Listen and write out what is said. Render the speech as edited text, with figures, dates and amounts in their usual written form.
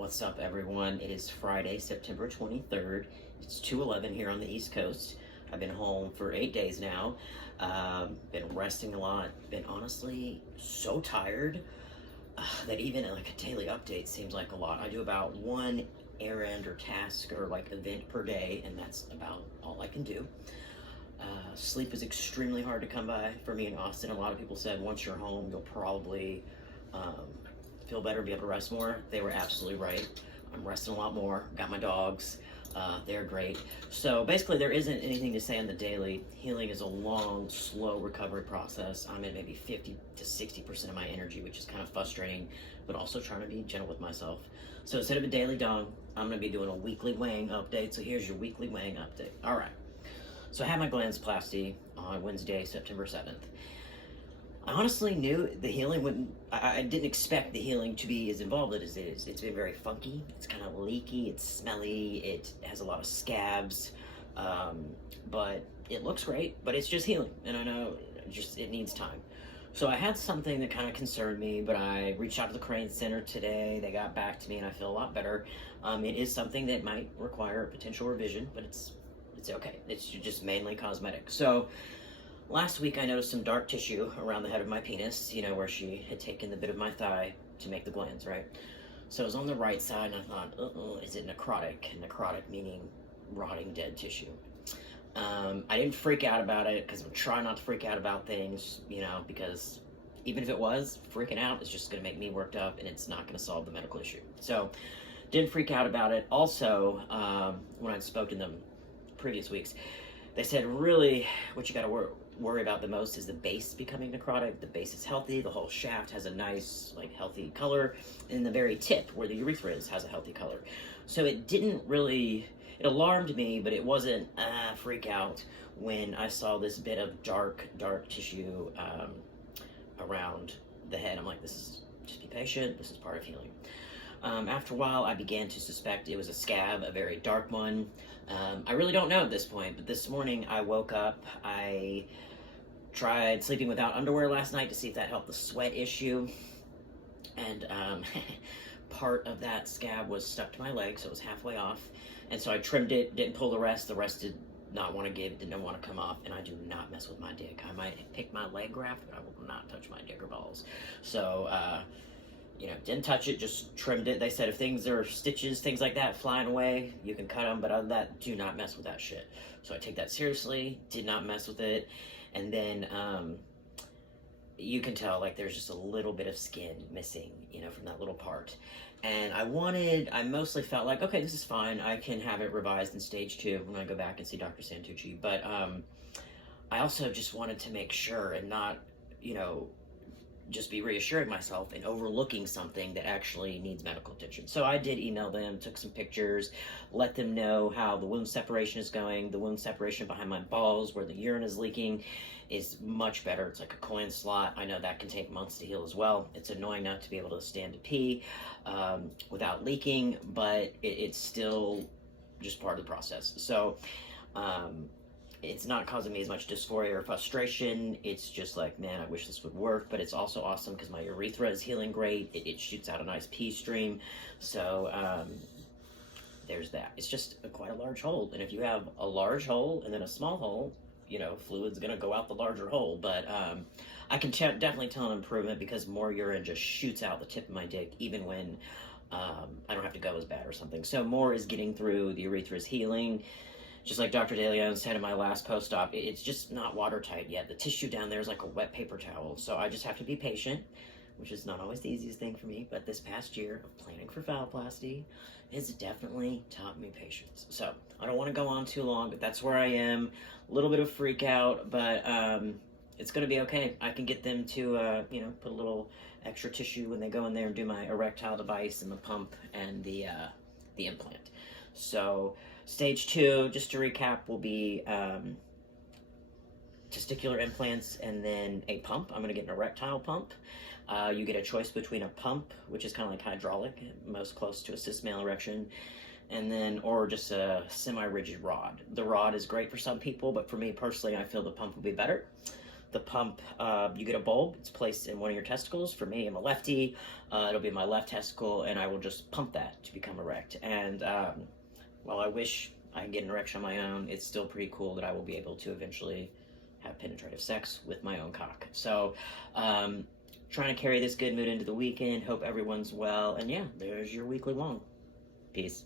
What's up, everyone? It is Friday, September 23rd. It's 2:11 here on the East Coast. I've been home for 8 days now. Been resting a lot. Been honestly so tired that even like a daily update seems like a lot. I do about one errand or task or like event per day, and that's about all I can do. Sleep is extremely hard to come by for me in Austin. A lot of people said once you're home, you'll probably feel better, be able to rest more. They were absolutely right. I'm resting a lot more. Got my dogs. They're great. So basically, there isn't anything to say on the daily. Healing is a long, slow recovery process. I'm at maybe 50 to 60% of my energy, which is kind of frustrating, but also trying to be gentle with myself. So instead of a daily dong, I'm going to be doing a weekly Wang update. So here's your weekly Wang update. All right. So I had my Glans plasty on Wednesday, September 7th. I honestly knew the healing wouldn't, I didn't expect the healing to be as involved as it is. It's been very funky, it's kind of leaky, it's smelly, it has a lot of scabs, but it looks great, but it's just healing, and I know it needs time. So I had something that kind of concerned me, but I reached out to the Crane Center today, they got back to me, and I feel a lot better. It is something that might require a potential revision, but it's okay. It's just mainly cosmetic. So last week I noticed some dark tissue around the head of my penis, you know, where she had taken the bit of my thigh to make the glands, right? So it was on the right side, and I thought, is it necrotic? Necrotic meaning rotting dead tissue. I didn't freak out about it, because I'm trying not to freak out about things, you know, because even if it was, freaking out is just going to make me worked up, and it's not going to solve the medical issue. So didn't freak out about it. Also, when I'd spoken to them previous weeks, they said really what you got to worry about the most is the base becoming necrotic. The base is healthy, the whole shaft has a nice, like, healthy color, and the very tip where the urethra is has a healthy color. So it didn't really, it alarmed me, but it wasn't freak out when I saw this bit of dark tissue around the head. I'm like, just be patient, this is part of healing. After a while, I began to suspect it was a scab, a very dark one. I really don't know at this point, but this morning I woke up, I tried sleeping without underwear last night to see if that helped the sweat issue, and part of that scab was stuck to my leg, so it was halfway off, and so I trimmed it, didn't pull the rest did not want to give, didn't want to come off, and I do not mess with my dick. I might pick my leg graft, but I will not touch my dick or balls. So, you know, didn't touch it, just trimmed it. They said if things are stitches, things like that flying away, you can cut them, but other than that, do not mess with that shit. So I take that seriously, did not mess with it, and then you can tell, like, there's just a little bit of skin missing, you know, from that little part. And I mostly felt like, okay, this is fine, I can have it revised in stage 2 when I go back and see Dr. Santucci, but I also just wanted to make sure and not, you know, just be reassuring myself and overlooking something that actually needs medical attention. So I did email them, took some pictures, let them know how the wound separation is going. The wound separation behind my balls where the urine is leaking is much better. It's like a coin slot. I know that can take months to heal as well. It's annoying not to be able to stand to pee without leaking, but it's still just part of the process. So it's not causing me as much dysphoria or frustration. It's just like, man, I wish this would work, but it's also awesome because my urethra is healing great. It shoots out a nice pee stream. So there's that. It's just quite a large hole. And if you have a large hole and then a small hole, you know, fluid's going to go out the larger hole. But I can definitely tell an improvement because more urine just shoots out the tip of my dick, even when I don't have to go as bad or something. So more is getting through. The urethra is healing. Just like Dr. DeLeon said in my last post-op, it's just not watertight yet. The tissue down there is like a wet paper towel. So I just have to be patient, which is not always the easiest thing for me. But this past year of planning for phalloplasty has definitely taught me patience. So I don't want to go on too long, but that's where I am. A little bit of freak out, but it's going to be okay. I can get them to, you know, put a little extra tissue when they go in there and do my erectile device and the pump and the implant. So stage 2, just to recap, will be testicular implants and then a pump. I'm going to get an erectile pump. You get a choice between a pump, which is kind of like hydraulic, most close to assist male erection, and then, or just a semi-rigid rod. The rod is great for some people, but for me personally, I feel the pump will be better. the pump, you get a bulb. It's placed in one of your testicles. For me, I'm a lefty. It'll be my left testicle, and I will just pump that to become erect. And while I wish I can get an erection on my own, it's still pretty cool that I will be able to eventually have penetrative sex with my own cock. So, trying to carry this good mood into the weekend. Hope everyone's well. And yeah, there's your weekly Wang. Peace.